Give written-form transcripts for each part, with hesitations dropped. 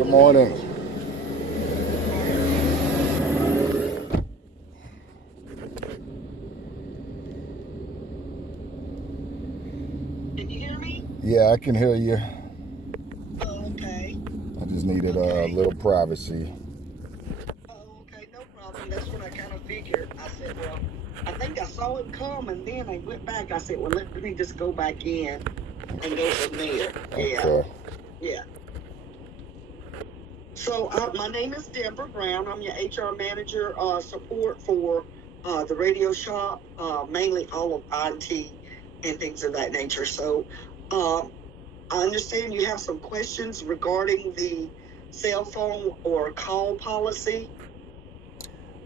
Good morning. Can you hear me? Yeah, I can hear you. Oh, okay. I just needed a Okay. little privacy. Oh, okay. No problem. That's what I kind of figured. I said, well, I think I saw it come and then I went back. I said, well, let me just go back in and go from there. Yeah. Okay. Yeah. So my name is Deborah Brown. I'm your HR manager, support for the radio shop, mainly all of IT and things of that nature. So um, I understand you have some questions regarding the cell phone or call policy.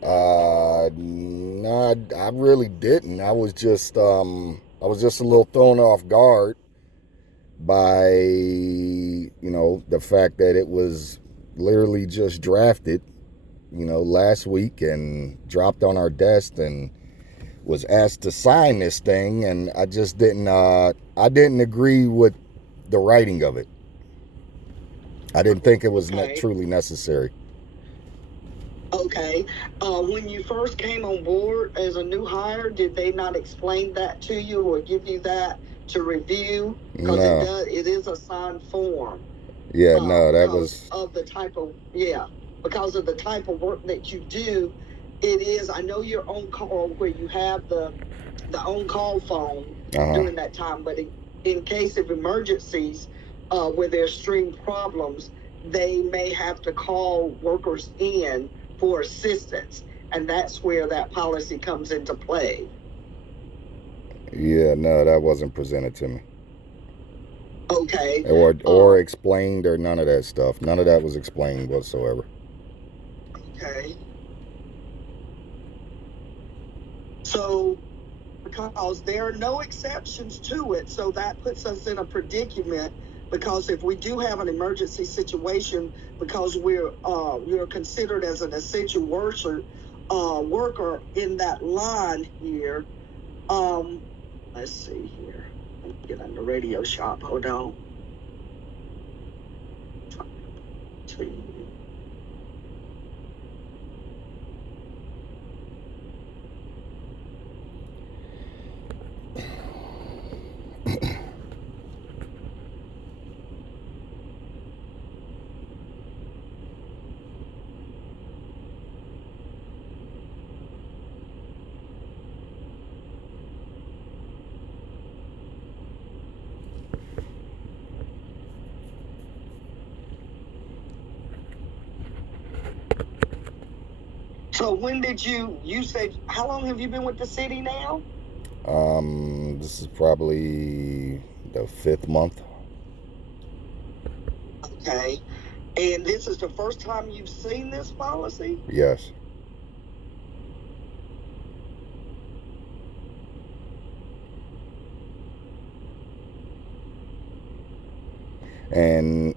No, I really didn't. I was just a little thrown off guard by, the fact that it was literally just drafted, last week and dropped on our desk and was asked to sign this thing, and I didn't agree with the writing of it. I didn't think it was Okay. truly necessary. Okay. When you first came on board as a new hire, did they not explain that to you or give you that to review? Because No. it is a signed form. Yeah, no, that Because was. of the type of because of the type of work that you do, it is. I know you're on call where you have the on call phone Uh huh. during that time, but in case of emergencies, where there's stream problems, they may have to call workers in for assistance, and that's where that policy comes into play. Yeah, no, that wasn't presented to me, Okay. or explained, or none of that stuff. None of that was explained whatsoever. Okay. So because there are no exceptions to it. So that puts us in a predicament because if we do have an emergency situation, because you're considered as an essential worker in that line here. Um, let's see here. Let me get on the radio shop. Hold on. So when did you said how long have you been with the city now? This is probably the fifth month. Okay. And this is the first time you've seen this policy? Yes. And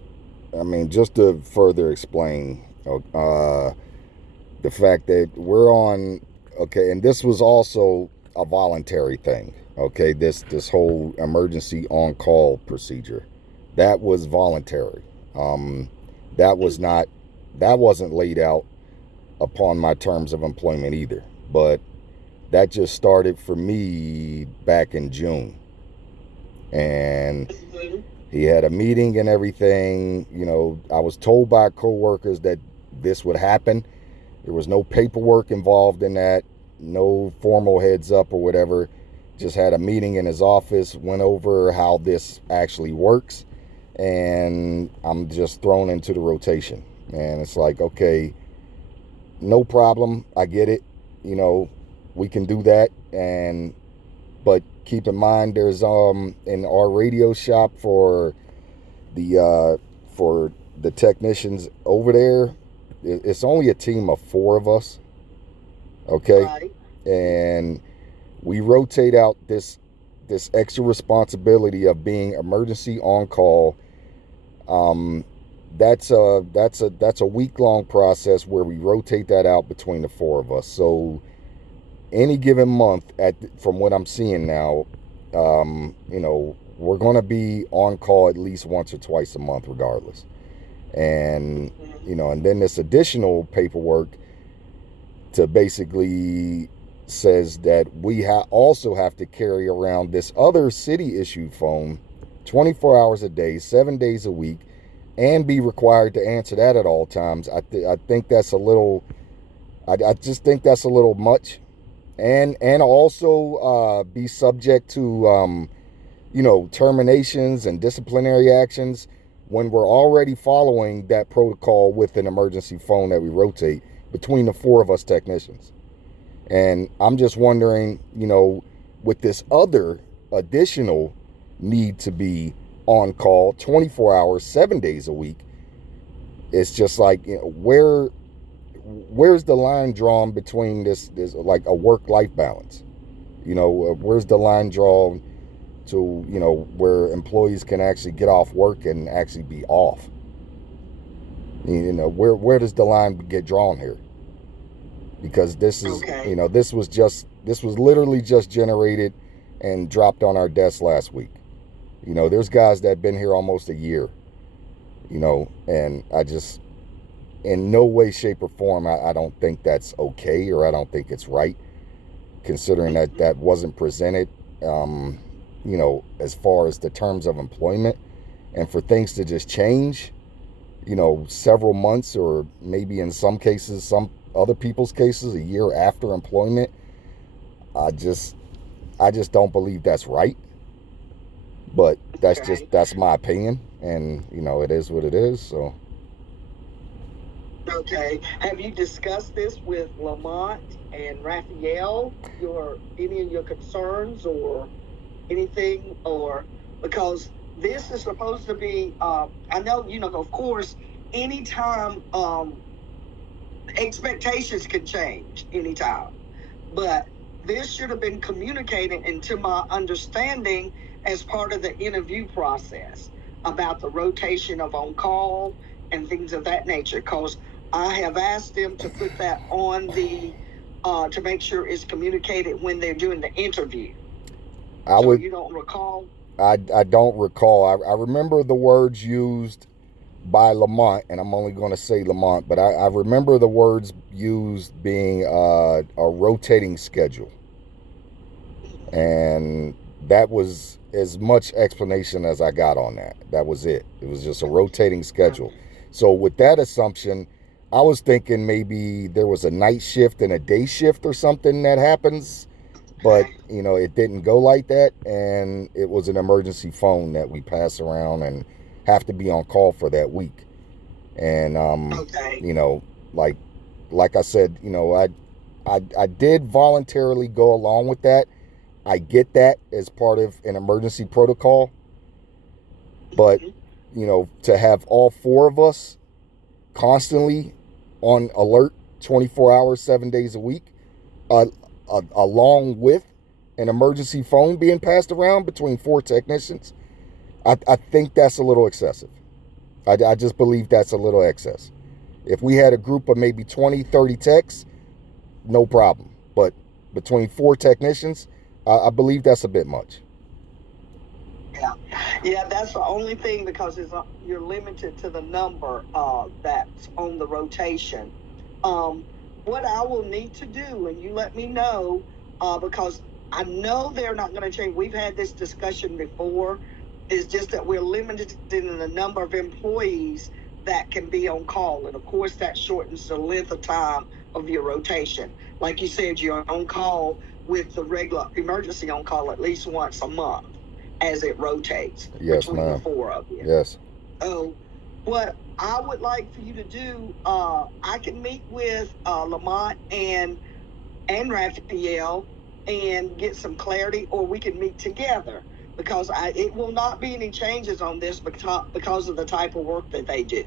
I mean, just to further explain, the fact that we're on, okay, and this was also a voluntary thing. Okay, this whole emergency on call procedure, that was voluntary. Um, that was not that wasn't laid out upon my terms of employment either. But that just started for me back in June, and he had a meeting and everything. I was told by coworkers that this would happen. There was no paperwork involved in that, no formal heads up or whatever. Just had a meeting in his office, went over how this actually works, and I'm just thrown into the rotation. And it's like, okay, no problem. I get it. You know, we can do that. And but keep in mind, there's in our radio shop the uh, for the technicians over there, it's only a team of four of us. Okay. Right. And we rotate out this extra responsibility of being emergency on call. um, that's a week long process where we rotate that out between the four of us. So any given month, from what I'm seeing now, we're going to be on call at least once or twice a month regardless. And, and then this additional paperwork to basically says that we also have to carry around this other city issued phone 24 hours a day, 7 days a week, and be required to answer that at all times. I think that's a little, I just think that's a little much. And also be subject to, terminations and disciplinary actions when we're already following that protocol with an emergency phone that we rotate between the 4 of us technicians. And I'm just wondering, with this other additional need to be on call 24 hours, 7 days a week, it's just like, where's the line drawn between this like a work-life balance? Where's the line drawn to, where employees can actually get off work and actually be off? Where does the line get drawn here? Because this is, Okay. this was literally just generated and dropped on our desk last week. There's guys that have been here almost a year, and I just, in no way, shape, or form, I don't think that's okay, or I don't think it's right, considering that wasn't presented, as far as the terms of employment, and for things to just change, several months, or maybe in some cases, some other people's cases, a year after employment. I just don't believe that's right. But that's my opinion, and it is what it is. So. Okay. Have you discussed this with Lamont and Raphael? Any of your concerns or anything, or because this is supposed to be? I know, of course, anytime expectations can change anytime, but this should have been communicated, and to my understanding, as part of the interview process about the rotation of on call and things of that nature, because I have asked them to put that on the to make sure it's communicated when they're doing the interview. You don't recall? I don't recall. I remember the words used by Lamont, and I'm only going to say Lamont, but I remember the words used being a rotating schedule. And that was as much explanation as I got on that. That was it. It was just a rotating schedule. So with that assumption, I was thinking maybe there was a night shift and a day shift or something that happens, but it didn't go like that, and it was an emergency phone that we pass around and have to be on call for that week. And like I said, I did voluntarily go along with that. I get that as part of an emergency protocol, but to have all 4 of us constantly on alert 24 hours, 7 days a week, along with an emergency phone being passed around between 4 technicians, I think that's a little excessive. I just believe that's a little excess. If we had a group of maybe 20, 30 techs, no problem. But between 4 technicians, I believe that's a bit much. Yeah, that's the only thing, because you're limited to the number that's on the rotation. What I will need to do, and you let me know, because I know they're not going to change. We've had this discussion before. It's just that we're limited in the number of employees that can be on call, and of course that shortens the length of time of your rotation. Like you said, you're on call with the regular emergency on call at least once a month as it rotates between the 4 of you. Yes. So what I would like for you to do, I can meet with Lamont and Raphael and get some clarity, or we can meet together, because it will not be any changes on this because of the type of work that they do.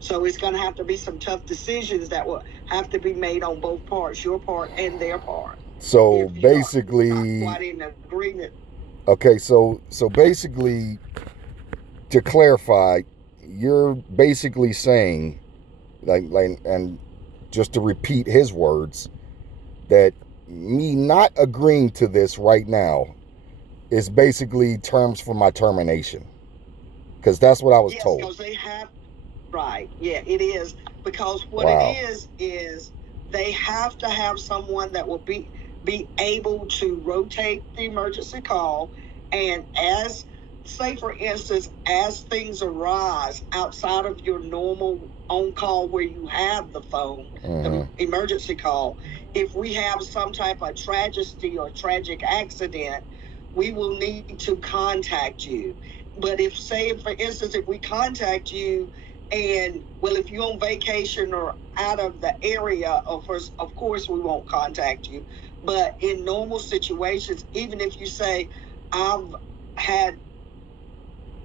So it's going to have to be some tough decisions that will have to be made on both parts, your part and their part. So basically, quite in agreement. Okay, so basically, to clarify, you're basically saying, like, and just to repeat his words, that me not agreeing to this right now is basically terms for my termination, because that's what I was told. Because they have. Right. Yeah, it is, because what Wow. it is they have to have someone that will be able to rotate the emergency call, and as, say for instance, as things arise outside of your normal on call where you have the phone, the emergency call, if we have some type of tragedy or tragic accident, we will need to contact you. But if, say for instance, if we contact you and, well, if you're on vacation or out of the area, of course we won't contact you. But in normal situations, even if you say, I've had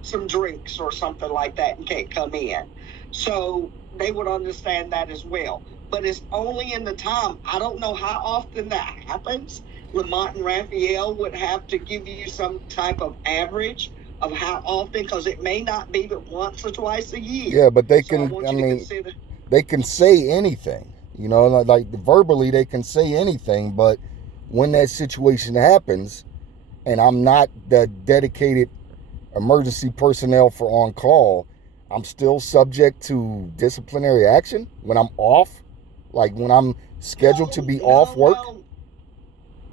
some drinks or something like that and can't come in, so they would understand that as well. But it's only in the time. I don't know how often that happens. Lamont and Raphael would have to give you some type of average of how often, because it may not be but once or twice a year. Yeah, but they So can, I mean, they can say anything, you know, like verbally they can say anything, but when that situation happens and I'm not the dedicated emergency personnel for on call, I'm still subject to disciplinary action when I'm off, like when I'm scheduled to be off work.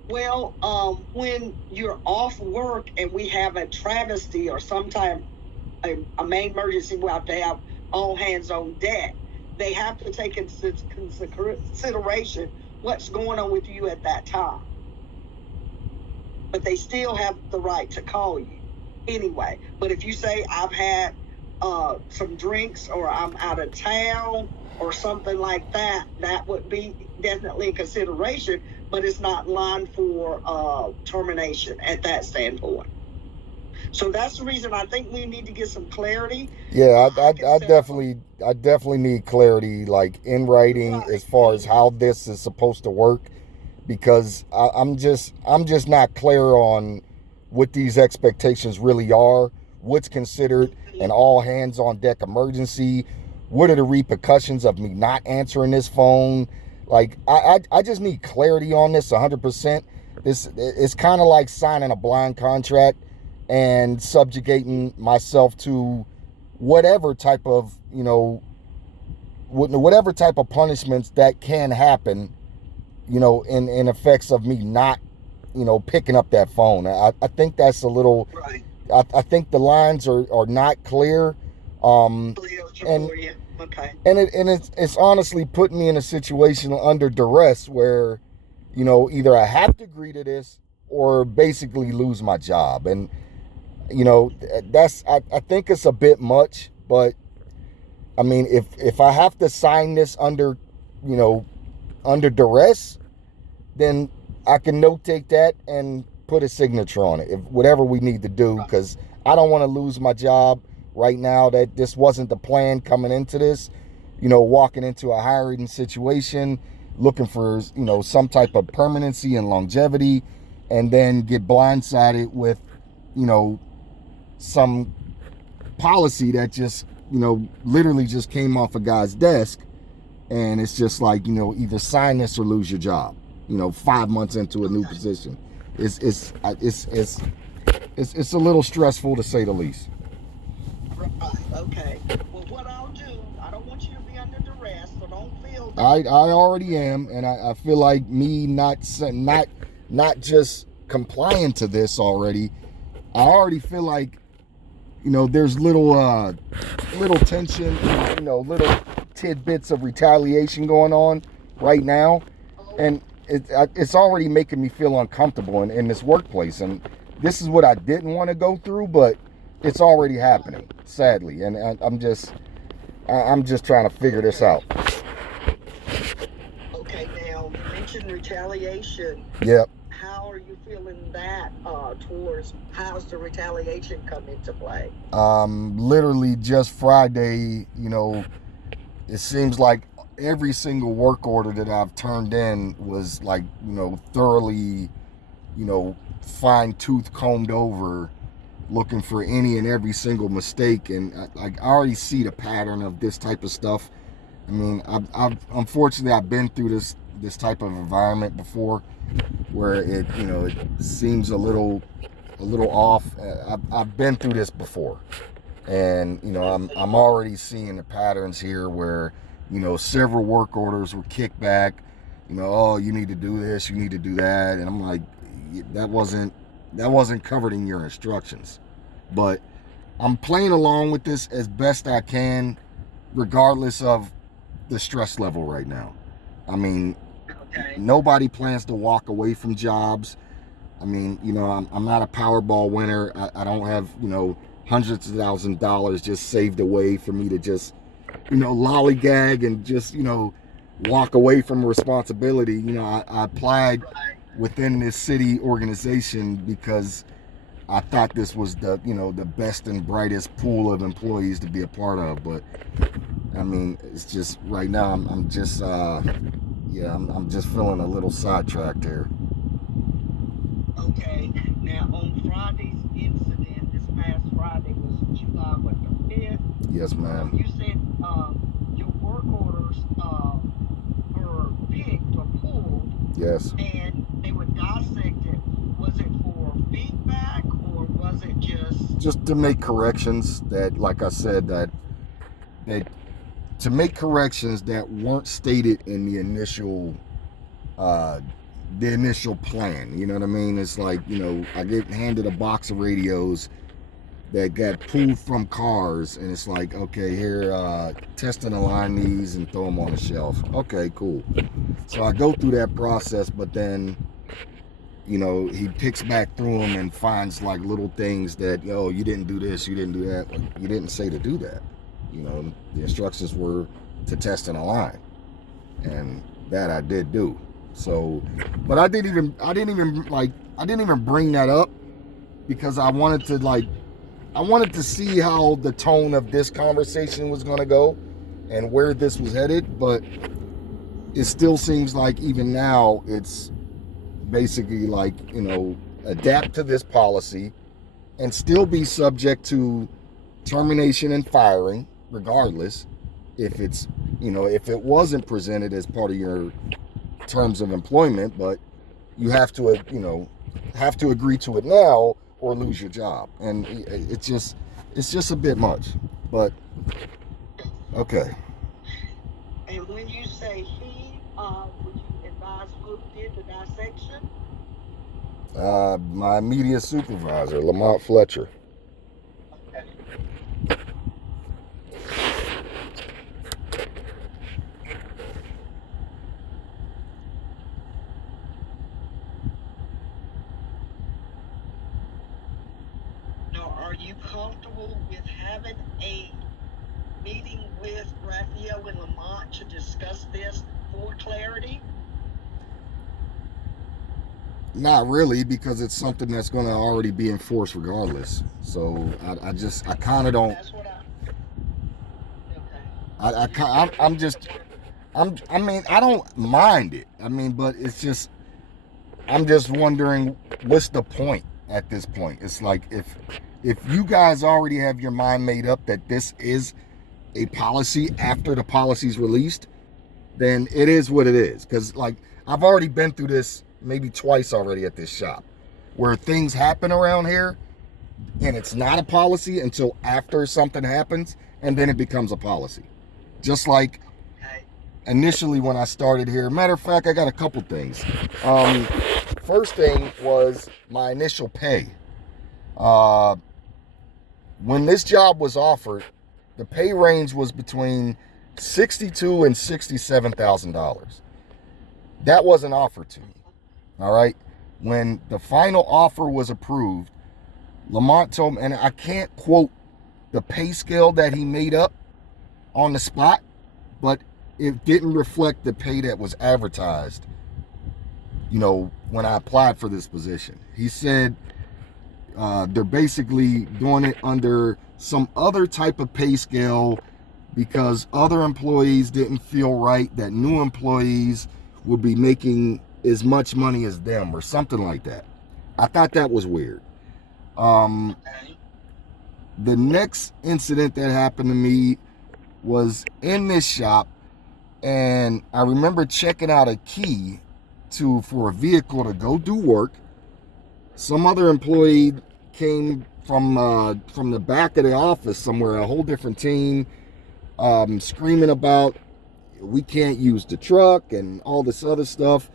When you're off work and we have a travesty or sometime a main emergency, we have to have all hands on deck. They have to take into consideration what's going on with you at that time. But they still have the right to call you anyway. But if you say, I've had some drinks or I'm out of town or something like that, that would be definitely a consideration, but it's not line for termination at that standpoint. So that's the reason I think we need to get some clarity. Yeah, I definitely need clarity, like in writing, right, as far as how this is supposed to work, because I'm just not clear on what these expectations really are. What's considered an all hands on deck emergency? What are the repercussions of me not answering this phone? Like, I just need clarity on this 100%. This, it's kind of like signing a blind contract and subjugating myself to whatever type of, you know, whatever type of punishments that can happen, you know, in effects of me not, you know, picking up that phone. I think that's a little, right. I think the lines are not clear. And okay. And it's honestly putting me in a situation under duress where, you know, either I have to agree to this or basically lose my job. And, you know, that's, I think it's a bit much, but I mean, if I have to sign this under, you know, under duress, then I can notate that and put a signature on it, if whatever we need to do, because I don't want to lose my job right now. That this wasn't the plan coming into this, you know, walking into a hiring situation, looking for, you know, some type of permanency and longevity, and then get blindsided with, you know, some policy that just, you know, literally just came off a guy's desk, and it's just like, you know, either sign this or lose your job, you know, 5 months into a new position. It's a little stressful, to say the least. Right. Okay. Well, what I'll do, I don't want you to be under duress, so don't feel that. I already am, and I feel like me not just complying to this already, I already feel like, you know, there's little tension, you know, little tidbits of retaliation going on right now, and it's already making me feel uncomfortable in this workplace. And this is what I didn't want to go through, but it's already happening, sadly. And I'm just trying to figure this out. Okay, now you mentioned retaliation. Yep. How are you feeling that towards, how's the retaliation come into play? Literally just Friday, you know, it seems like every single work order that I've turned in was like, you know, thoroughly, you know, fine-tooth combed over, looking for any and every single mistake. And I already see the pattern of this type of stuff. I mean, I've unfortunately, I've been through this type of environment before, where it, you know, it seems a little off. I've been through this before, And I'm already seeing the patterns here where several work orders were kicked back. Oh, you need to do this, you need to do that, and I'm like, that wasn't covered in your instructions. But I'm playing along with this as best I can, regardless of the stress level right now. I mean, nobody plans to walk away from jobs. I mean, I'm not a Powerball winner. I don't have, hundreds of thousands of dollars just saved away for me to just, lollygag and just, walk away from responsibility. I applied within this city organization because I thought this was the, the best and brightest pool of employees to be a part of. But I mean, it's just right now I'm just, I'm just feeling a little sidetracked here. Okay. Now, on Friday's incident, this past Friday was July, what, the 5th? Yes, ma'am. You said your work orders were picked or pulled. Yes. And they were dissected. Was it for feedback or was it just to make corrections that, like I said, that to make corrections that weren't stated in the initial plan? You know what I mean? It's like, I get handed a box of radios that got pulled from cars, and it's like, okay, here, test and align these and throw them on the shelf. Okay, cool. So I go through that process, but then he picks back through them and finds like little things that, you didn't do this, you didn't do that. You didn't say to do that. The instructions were to test and align, and that I did do. So, but I didn't even bring that up because I wanted to see how the tone of this conversation was going to go and where this was headed. But it still seems like even now it's basically like, adapt to this policy and still be subject to termination and firing regardless if it's, if it wasn't presented as part of your terms of employment, but you have to agree to it now or lose your job. And it's just a bit much, but okay. And when you say he, would you advise who did the dissection? My immediate supervisor, Lamont Fletcher. Okay. Now, are you comfortable with having a meeting with Raphael and Lamont to discuss this for clarity? Not really, because it's something that's going to already be enforced regardless. So I kind of don't. That's what I mean, I don't mind it. I mean, but it's just, I'm just wondering what's the point at this point. It's like if you guys already have your mind made up that this is a policy after the policy's released, then it is what it is. Because like I've already been through this maybe twice already at this shop where things happen around here and it's not a policy until after something happens, and then it becomes a policy. Just like initially when I started here. Matter of fact, I got a couple things. First thing was my initial pay. When this job was offered, the pay range was between $62,000 and $67,000. That wasn't offered to me. All right. When the final offer was approved, Lamont told me, and I can't quote the pay scale that he made up on the spot, but it didn't reflect the pay that was advertised, when I applied for this position. He said they're basically doing it under some other type of pay scale because other employees didn't feel right that new employees would be making as much money as them or something like that. I thought that was weird. The next incident that happened to me was in this shop, and I remember checking out a key for a vehicle to go do work. Some other employee came from the back of the office somewhere, a whole different team, screaming about we can't use the truck and all this other stuff.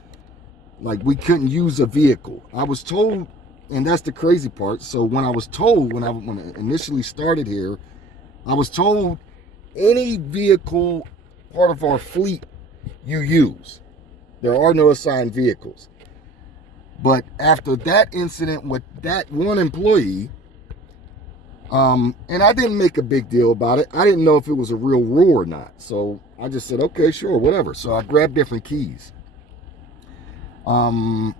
Like we couldn't use a vehicle. I was told, and that's the crazy part. So when I was told, when I initially started here, I was told any vehicle part of our fleet you use. There are no assigned vehicles. But after that incident with that one employee, and I didn't make a big deal about it. I didn't know if it was a real rule or not. So I just said, okay, sure, whatever. So I grabbed different keys. But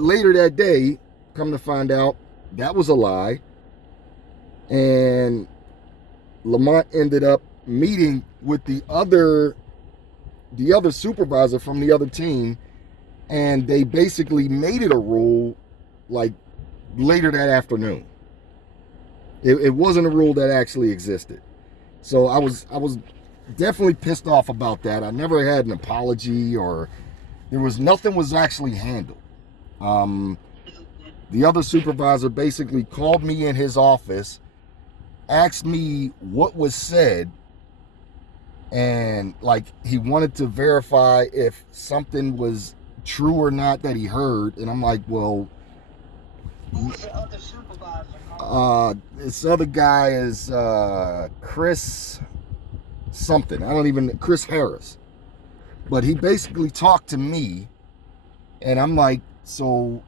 later that day, come to find out, that was a lie. And Lamont ended up meeting with the other supervisor from the other team, and they basically made it a rule like later that afternoon. It wasn't a rule that actually existed. So I was definitely pissed off about that. I never had an apology, or nothing was actually handled. The other supervisor basically called me in his office, asked me what was said, and like he wanted to verify if something was true or not that he heard. And I'm like, well, Who's the other supervisor? this other guy is Chris something. Chris Harris. But he basically talked to me, and I'm like, so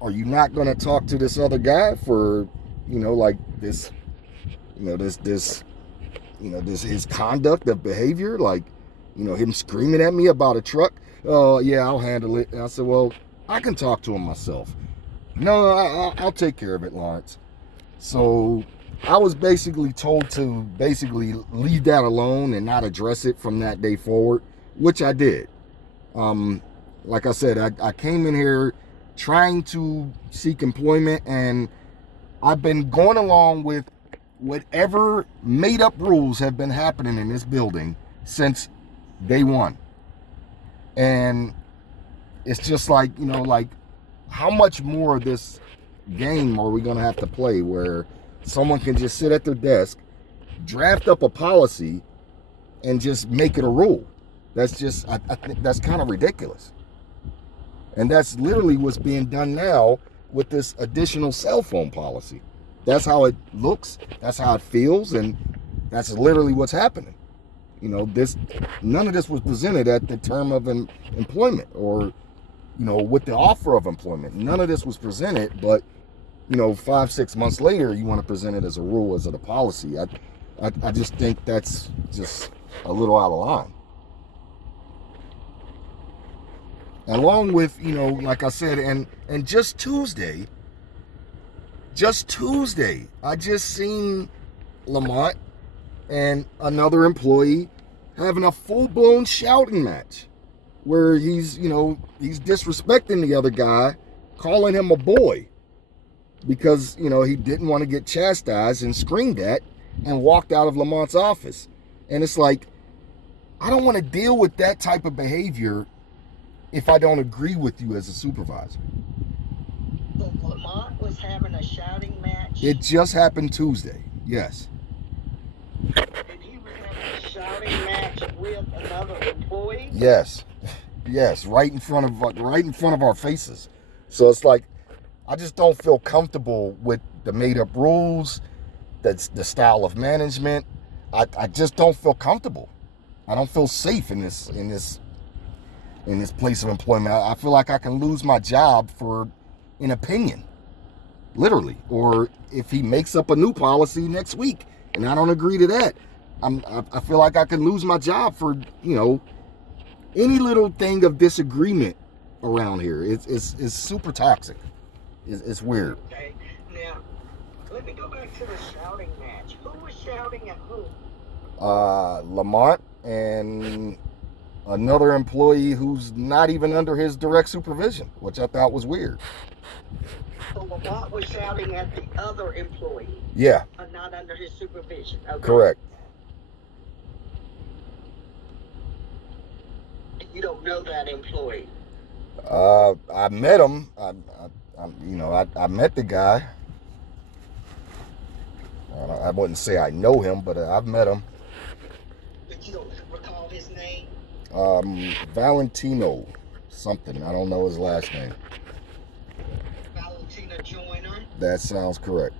are you not going to talk to this other guy for, like this, this his conduct of behavior, like, him screaming at me about a truck? Oh, yeah, I'll handle it. And I said, well, I can talk to him myself. No, I'll take care of it, Lawrence. So I was basically told to leave that alone and not address it from that day forward, which I did. Like I said, I came in here trying to seek employment, and I've been going along with whatever made up rules have been happening in this building since day one. And it's just like, like how much more of this game are we going to have to play where someone can just sit at their desk, draft up a policy, and just make it a rule? That's just, I think that's kind of ridiculous. And that's literally what's being done now with this additional cell phone policy. That's how it looks, that's how it feels, and that's literally what's happening. None of this was presented at the term of employment or, with the offer of employment. None of this was presented, but, 5-6 months later, you want to present it as a rule, as a policy. I just think that's just a little out of line. Along with, like I said, and just Tuesday, I just seen Lamont and another employee having a full-blown shouting match where he's disrespecting the other guy, calling him a boy because, he didn't want to get chastised and screamed at and walked out of Lamont's office. And it's like, I don't want to deal with that type of behavior if I don't agree with you as a supervisor. So Lamont was having a shouting match? It just happened Tuesday, yes. And he was having a shouting match with another employee? Yes, right in front of our faces. So it's like, I just don't feel comfortable with the made-up rules, that's the style of management. I just don't feel comfortable. I don't feel safe in this place of employment. I feel like I can lose my job for an opinion, literally. Or if he makes up a new policy next week and I don't agree to that, I feel like I can lose my job for, any little thing of disagreement around here. It's super toxic. It's weird. Okay, now let me go back to the shouting match. Who was shouting at who? Lamont and another employee who's not even under his direct supervision, which I thought was weird. So Lamont was shouting at the other employee? Yeah. Not under his supervision? Okay. Correct. You don't know that employee? I met him. I met the guy. I wouldn't say I know him, but I've met him. But you don't recall his name? Valentino something. I don't know his last name. Valentina Joyner? That sounds correct.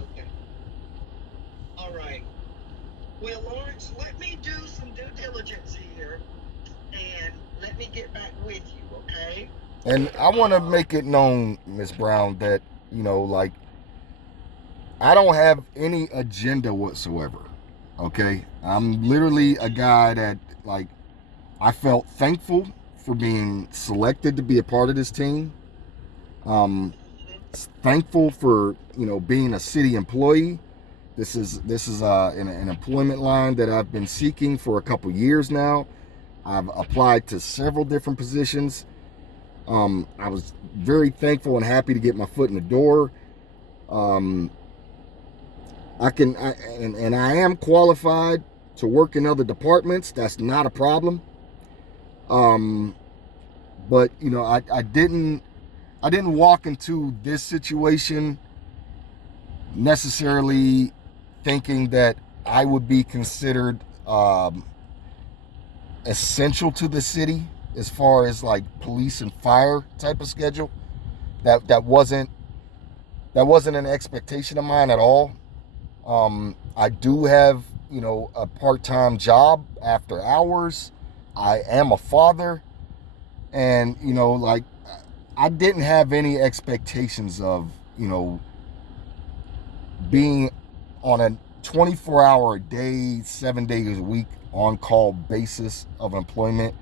Okay. All right. Well, Lawrence, let me do some due diligence here, and let me get back with you, okay? And I want to make it known, Miss Brown, that, like, I don't have any agenda whatsoever, okay? I'm literally a guy that, like, I felt thankful for being selected to be a part of this team. Thankful for, being a city employee. This is an employment line that I've been seeking for a couple years now. I've applied to several different positions. I was very thankful and happy to get my foot in the door. I am qualified to work in other departments. That's not a problem. But I didn't walk into this situation necessarily thinking that I would be considered essential to the city as far as like police and fire type of schedule. That wasn't an expectation of mine at all. I do have a part-time job after hours. I am a father, and like, I didn't have any expectations of being on a 24-hour a day, 7 days a week on-call basis of employment.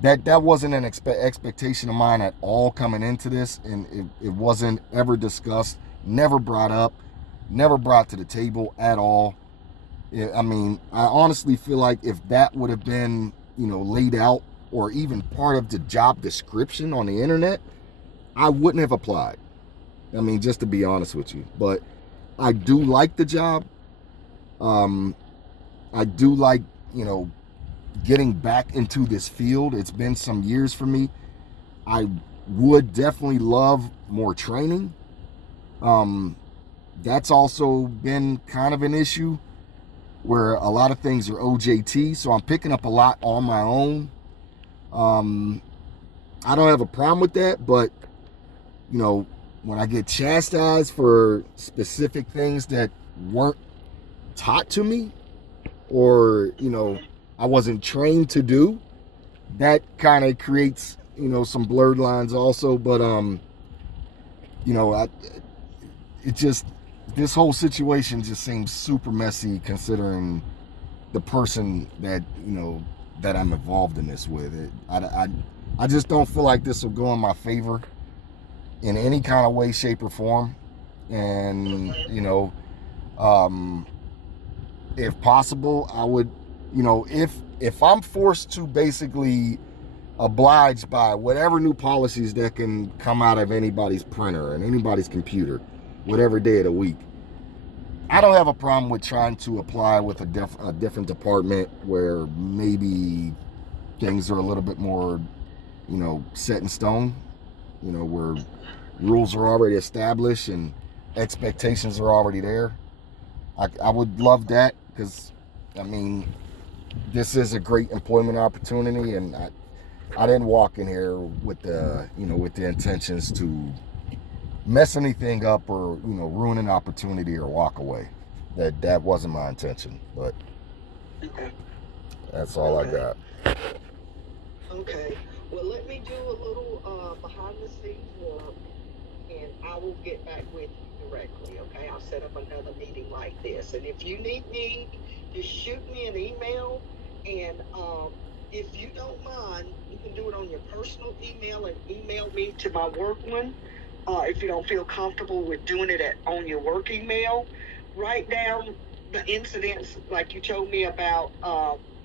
That wasn't an expectation of mine at all coming into this, and it wasn't ever discussed, never brought up, never brought to the table at all. I mean, I honestly feel like if that would have been, laid out or even part of the job description on the internet, I wouldn't have applied. I mean, just to be honest with you. But I do like the job. I do like, getting back into this field. It's been some years for me. I would definitely love more training. That's also been kind of an issue where a lot of things are OJT, so I'm picking up a lot on my own. I don't have a problem with that, but when I get chastised for specific things that weren't taught to me, or I wasn't trained to do, that kind of creates some blurred lines also. But this whole situation just seems super messy considering the person that that I'm involved in this with. I just don't feel like this will go in my favor in any kind of way, shape, or form. And if possible, I would, if I'm forced to basically oblige by whatever new policies that can come out of anybody's printer and anybody's computer, whatever day of the week, I don't have a problem with trying to apply with a different department where maybe things are a little bit more, set in stone, where rules are already established and expectations are already there. I would love that, because, I mean, this is a great employment opportunity, and I didn't walk in here with the intentions to mess anything up or ruin an opportunity or walk away. That wasn't my intention, but that's all I got. Okay. Well, let me do a little behind the scenes work, and I will get back with you directly. Okay. I'll set up another meeting like this, and if you need me, just shoot me an email, and if you don't mind, you can do it on your personal email and email me to my work one. If you don't feel comfortable with doing it on your work email, write down the incidents like you told me about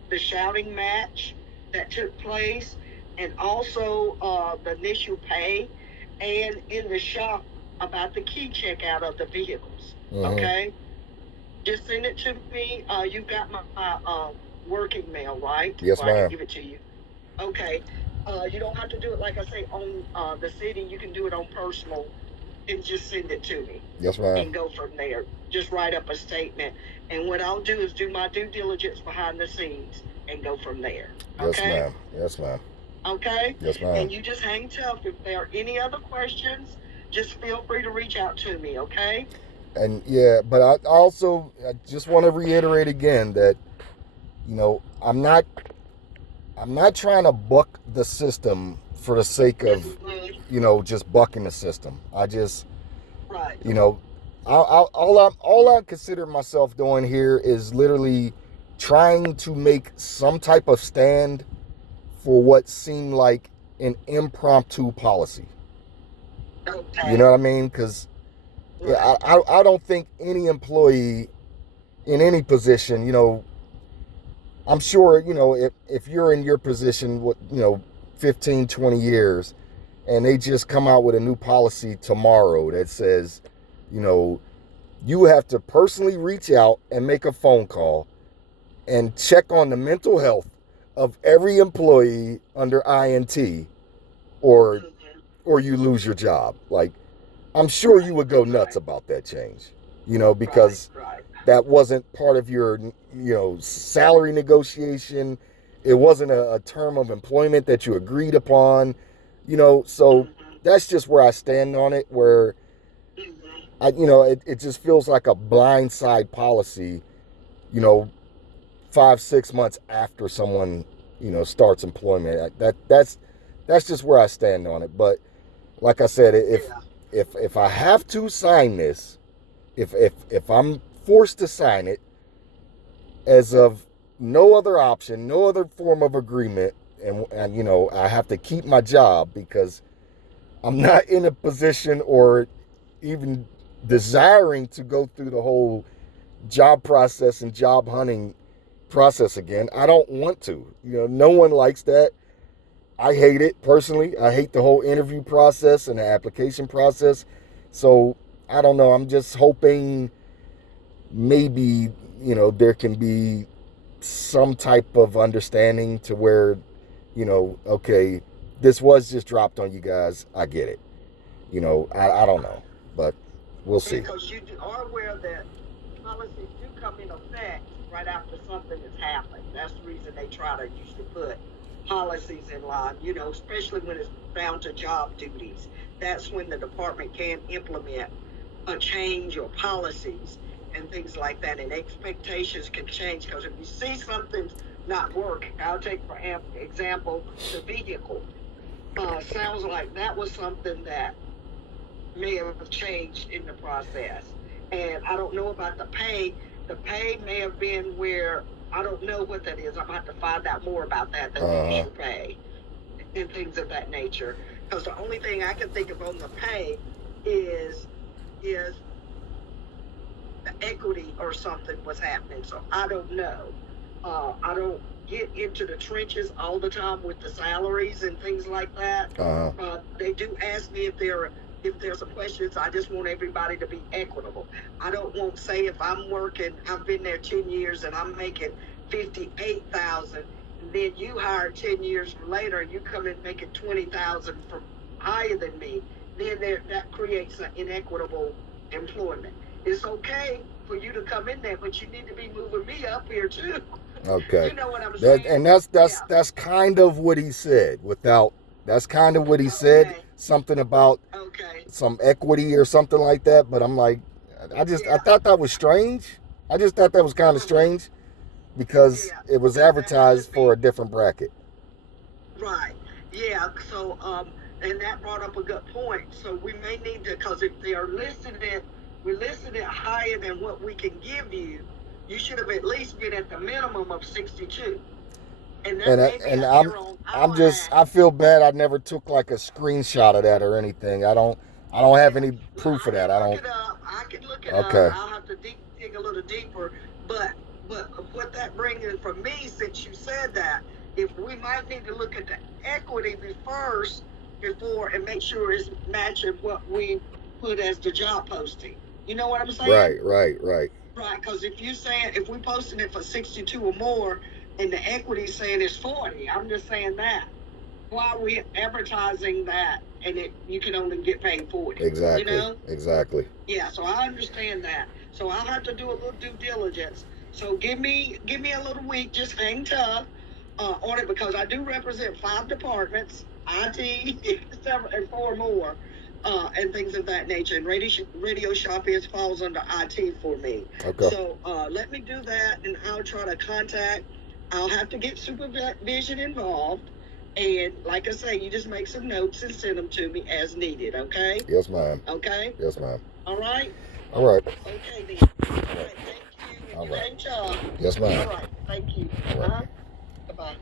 the shouting match that took place, and also the initial pay, and in the shop about the key checkout of the vehicles. Okay? Just send it to me. You got my work email, right? Yes, ma'am. I ma'am. can give it to you. Okay. You don't have to do it, like I say, on the city. You can do it on personal. and just send it to me Yes, ma'am. and go from there. Just write up a statement. And what I'll do is do my due diligence behind the scenes and go from there. Yes, Okay? ma'am. Yes, ma'am. Okay? Yes, ma'am. And you just hang tough. If there are any other questions, just feel free to reach out to me, okay? And yeah, but I just want to reiterate again that, you know, I'm not trying to buck the system for the sake of, you know, just bucking the system. I just, Right. you know, all I consider myself doing here is literally trying to make some type of stand for what seemed like an impromptu policy. Okay. You know what I mean? Because yeah, I don't think any employee in any position, you know, I'm sure, you know, if you're in your position, what, you know, 15, 20 years, and they just come out with a new policy tomorrow that says, you know, you have to personally reach out and make a phone call and check on the mental health of every employee under INT, or you lose your job. Like, I'm sure you would go nuts about that change, you know, because that wasn't part of your, you know, salary negotiation. It wasn't a term of employment that you agreed upon, you know. So that's just where I stand on it, where you know, it just feels like a blindside policy, you know, 5-6 months after someone, you know, starts employment. That's just where I stand on it. But like I said, if I have to sign this, if I'm forced to sign it as of no other option, no other form of agreement, and you know, I have to keep my job because I'm not in a position or even desiring to go through the whole job process and job hunting process again. I don't want to. You know, no one likes that. I hate it personally. I hate the whole interview process and the application process. So I don't know. I'm just hoping maybe, you know, there can be some type of understanding to where, you know, okay, this was just dropped on you guys. I get it. You know, I don't know, but we'll see. Because you are aware that policies do come in effect right after something has happened. That's the reason they try to usually put policies in line, you know, especially when it's down to job duties. That's when the department can implement a change or policies and things like that, and expectations can change. Because if you see something's not working, I'll take for example the vehicle. Sounds like that was something that may have changed in the process. And I don't know about the pay. The pay may have been where, I don't know what that is. I'm going to have to find out more about that than the initial pay and things of that nature. Because the only thing I can think of on the pay is the equity or something was happening. So I don't know. I don't get into the trenches all the time with the salaries and things like that. They do ask me if there's some questions. I just want everybody to be equitable. I don't want to say if I'm working, I've been there 10 years and I'm making $58,000, and then you hire 10 years later and you come in making $20,000 from higher than me, then that creates an inequitable employment. It's okay for you to come in there, but you need to be moving me up here too. Okay. You know what I'm saying? And that's kind of what he said. That's kind of what he said. Something about some equity or something like that. But I'm like, I thought that was strange. I just thought that was kind of strange because it was advertised for a different bracket. Right. Yeah. So, and that brought up a good point. So we may need to, because if they are we're listing it higher than what we can give you, you should have at least been at the minimum of 62. And I feel bad. I never took like a screenshot of that or anything. I don't have any proof of that. I can look it up. I'll have to dig a little deeper. But what that brings in for me, since you said that, if we might need to look at the equity first before and make sure it's matching what we put as the job posting. You know what I'm saying? Right. Right, because if we posting it for 62 or more, and the equity saying it's 40, I'm just saying that. Why are we advertising that and you can only get paid 40. Exactly. You know? Exactly. Yeah, so I understand that. So I'll have to do a little due diligence. So give me a little week, just hang tough on it, because I do represent 5 departments, IT, several, and 4 more, and things of that nature. And Radio Shop falls under IT for me. Okay. So let me do that, and I'll try to contact. I'll have to get supervision involved. And like I say, you just make some notes and send them to me as needed, okay? Yes, ma'am. Okay? Yes, ma'am. All right? All right. Okay, then. All right, thank you. All You right. hang tough. Yes, ma'am. All right, thank you. All right. Goodbye.